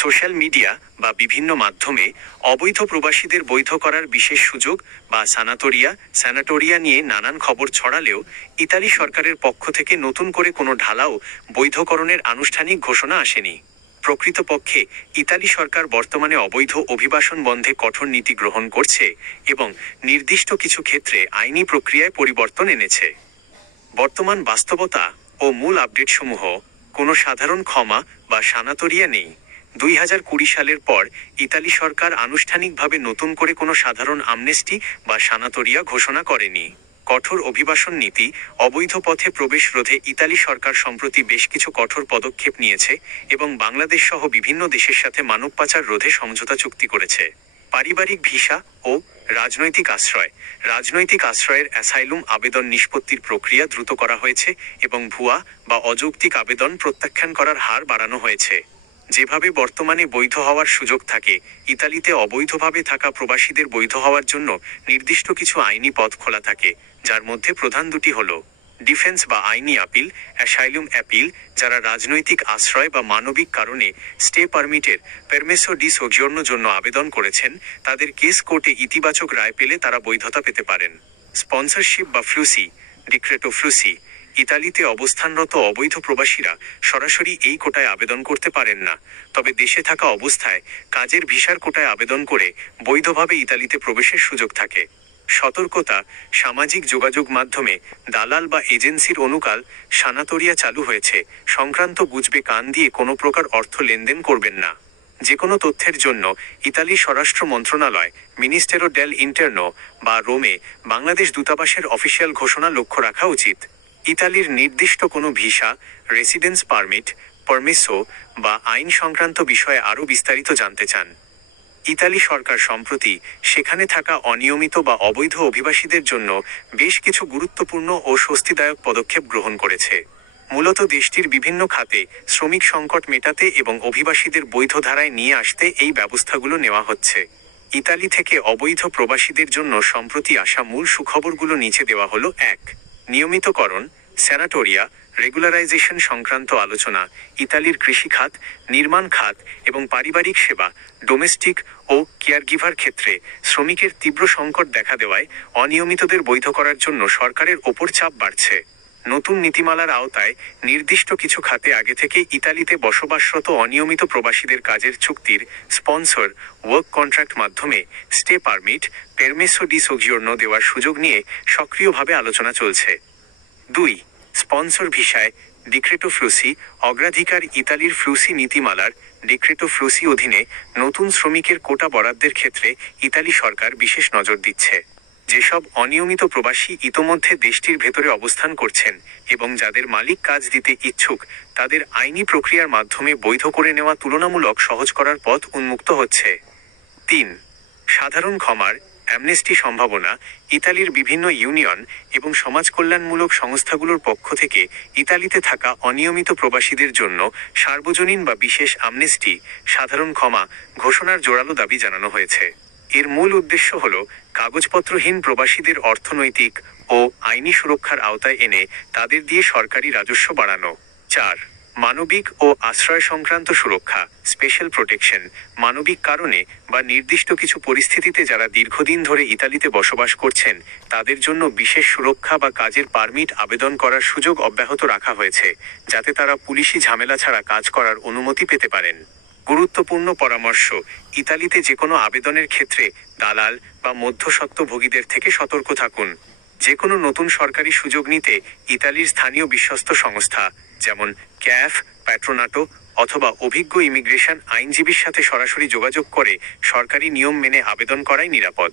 Social media বা বিভিন্ন মাধ্যমে অবৈধ প্রবাসীদের বৈধ করার বিশেষ সুযোগ বা স্যানাটোরিয়া নিয়ে নানান খবর ছড়ালেও ইতালি সরকারের পক্ষ থেকে নতুন করে কোনো ঢালাও বৈধকরণের আনুষ্ঠানিক ঘোষণা আসেনি। প্রকৃতপক্ষে ইতালি সরকার বর্তমানে অবৈধ অভিবাসন বন্ধে কঠোর নীতি গ্রহণ করছে এবং নির্দিষ্ট কিছু ক্ষেত্রে আইনি প্রক্রিয়ায় পরিবর্তন এনেছে। বর্তমান বাস্তবতা ও মূল আপডেটসমূহ: কোনো সাধারণ ক্ষমা বা সানাতোরিয়া নেই। 2020 সালের পর ইতালি সরকার আনুষ্ঠানিকভাবে নতুন করে কোনো সাধারণ আমনেস্টি বা সানাতোরিয়া ঘোষণা করেনি। কঠোর অভিবাসন নীতি, অবৈধ পথে প্রবেশ রোধে ইতালি সরকার সম্প্রতি বেশ কিছু কঠোর পদক্ষেপ নিয়েছে এবং বাংলাদেশ সহ বিভিন্ন দেশের সাথে মানব পাচার রোধে সমঝোতা চুক্তি করেছে। পারিবারিক ভিসা ও রাজনৈতিক আশ্রয়: রাজনৈতিক আশ্রয়ের অ্যাসাইলুম আবেদন নিষ্পত্তির প্রক্রিয়া দ্রুত করা হয়েছে এবং ভুয়া বা অযৌক্তিক আবেদন প্রত্যাখ্যান করার হার বাড়ানো হয়েছে। যেভাবে বর্তমানে বৈধ হওয়ার সুযোগ থাকে, ইতালিতে অবৈধভাবে থাকা প্রবাসীদের বৈধ হওয়ার জন্য নির্দিষ্ট কিছু আইনি পথ খোলা থাকে, যার মধ্যে প্রধান দুটি হল ডিফেন্স বা আইনি আপিল, অ্যাসাইলুম অ্যাপিল। যারা রাজনৈতিক আশ্রয় বা মানবিক কারণে স্টে পারমিটের পেরমেসো ডি সোজিওর্নোর জন্য আবেদন করেছেন, তাদের কেস কোর্টে ইতিবাচক রায় পেলে তারা বৈধতা পেতে পারেন। স্পন্সরশিপ বা ফ্লুসি, ডিক্রেটো ফ্লুসি: ইতালিতে অবস্থানরত অবৈধ প্রবাসীরা সরাসরি এই কোটায় আবেদন করতে পারেন না, তবে দেশে থাকা অবস্থায় কাজের ভিসার কোটায় আবেদন করে বৈধভাবে ইতালিতে প্রবেশের সুযোগ থাকে। সতর্কতা: সামাজিক যোগাযোগ মাধ্যমে দালাল বা এজেন্সির অনুকাল সানাতোরিয়া চালু হয়েছে সংক্রান্ত বুঝবে কান দিয়ে কোনো প্রকার অর্থ লেনদেন করবেন না। যে কোনো তথ্যের জন্য ইতালির স্বরাষ্ট্র মন্ত্রণালয়, মিনিস্টেরো ডেল ইন্টারনো বা রোমে বাংলাদেশ দূতাবাসের অফিসিয়াল ঘোষণা লক্ষ্য রাখা উচিত। ইতালির নির্দিষ্ট কোনো ভিসা, রেসিডেন্স পারমিট, পারমিসো বা আইন সংক্রান্ত বিষয়ে আরও বিস্তারিত জানতে চান? ইতালি সরকার সম্প্রতি সেখানে থাকা অনিয়মিত বা অবৈধ অভিবাসীদের জন্য বেশ কিছু গুরুত্বপূর্ণ ও স্বস্তিদায়ক পদক্ষেপ গ্রহণ করেছে। মূলত দেশটির বিভিন্ন খাতে শ্রমিক সংকট মেটাতে এবং অভিবাসীদের বৈধ ধারায় নিয়ে আসতে এই ব্যবস্থাগুলো নেওয়া হচ্ছে। ইতালি থেকে অবৈধ প্রবাসীদের জন্য সম্প্রতি আসা মূল সুখবরগুলো নিচে দেওয়া হলো: 1. নিয়মিতকরণ, স্যানাটোরিয়া, রেগুলারাইজেশন সংক্রান্ত আলোচনা। ইতালির কৃষি খাত, নির্মাণ খাত এবং পারিবারিক সেবা, ডোমেস্টিক ও কেয়ারগিভার ক্ষেত্রে শ্রমিকের তীব্র সংকট দেখা দেওয়ায় অনিয়মিতদের বৈধ করার জন্য সরকারের ওপর চাপ বাড়ছে। নতুন নীতিমালার আওতায় নির্দিষ্ট কিছু খাতে আগে থেকে ইতালিতে বসবাসরত অনিয়মিত প্রবাসীদের কাজের চুক্তির স্পন্সর ওয়ার্ক কন্ট্রাক্ট মাধ্যমে স্টে পারমিট, পেরমেসো ডি সোজিওর্নো দেওয়ার সুযোগ নিয়ে সক্রিয়ভাবে আলোচনা চলছে। 2. স্পন্সর ভিসায় ডিক্রেটো ফ্লুসি অগ্রাধিকার: ইতালির ফ্লুসি নীতিমালার ডিক্রেটো ফ্লুসি অধীনে নতুন শ্রমিকের কোটা বরাদ্দের ক্ষেত্রে ইতালি সরকার বিশেষ নজর দিচ্ছে। যেসব অনিয়মিত প্রবাসী ইতোমধ্যে দেশটির ভেতরে অবস্থান করছেন এবং যাদের মালিক কাজ দিতে ইচ্ছুক, তাদের আইনি প্রক্রিয়ার মাধ্যমে বৈধ করে নেওয়া তুলনামূলক সহজ করার পথ উন্মুক্ত হচ্ছে। 3. সাধারণ ক্ষমার অ্যামনেস্টি সম্ভাবনা: ইতালির বিভিন্ন ইউনিয়ন এবং সমাজ কল্যাণমূলক সংস্থাগুলোর পক্ষ থেকে ইতালিতে থাকা অনিয়মিত প্রবাসীদের জন্য সার্বজনীন বা বিশেষ আমনেস্টি, সাধারণ ক্ষমা ঘোষণার জোরালো দাবি জানানো হয়েছে। এর মূল উদ্দেশ্য হল কাগজপত্রহীন প্রবাসীদের অর্থনৈতিক ও আইনি সুরক্ষার আওতায় এনে তাদের দিয়ে সরকারি রাজস্ব বাড়ানো। 4. মানবিক ও আশ্রয় সংক্রান্ত সুরক্ষা, স্পেশাল প্রোটেকশন: মানবিক কারণে বা নির্দিষ্ট কিছু পরিস্থিতিতে যারা দীর্ঘদিন ধরে ইতালিতে বসবাস করছেন, তাদের জন্য বিশেষ সুরক্ষা বা কাজের পারমিট আবেদন করার সুযোগ অব্যাহত রাখা হয়েছে, যাতে তারা পুলিশি ঝামেলা ছাড়া কাজ করার অনুমতি পেতে পারেন। গুরুত্বপূর্ণ পরামর্শ: ইতালিতে যে কোনো আবেদনের ক্ষেত্রে দালাল বা মধ্যস্বত্বভোগীদের থেকে সতর্ক থাকুন। যে কোনো নতুন সরকারি সুযোগ নিতে ইতালির স্থানীয় বিশ্বস্ত সংস্থা যেমন ক্যাফ, প্যাট্রোনাটো অথবা অভিজ্ঞ ইমিগ্রেশন আইনজীবীর সাথে সরাসরি যোগাযোগ করে সরকারি নিয়ম মেনে আবেদন করাই নিরাপদ।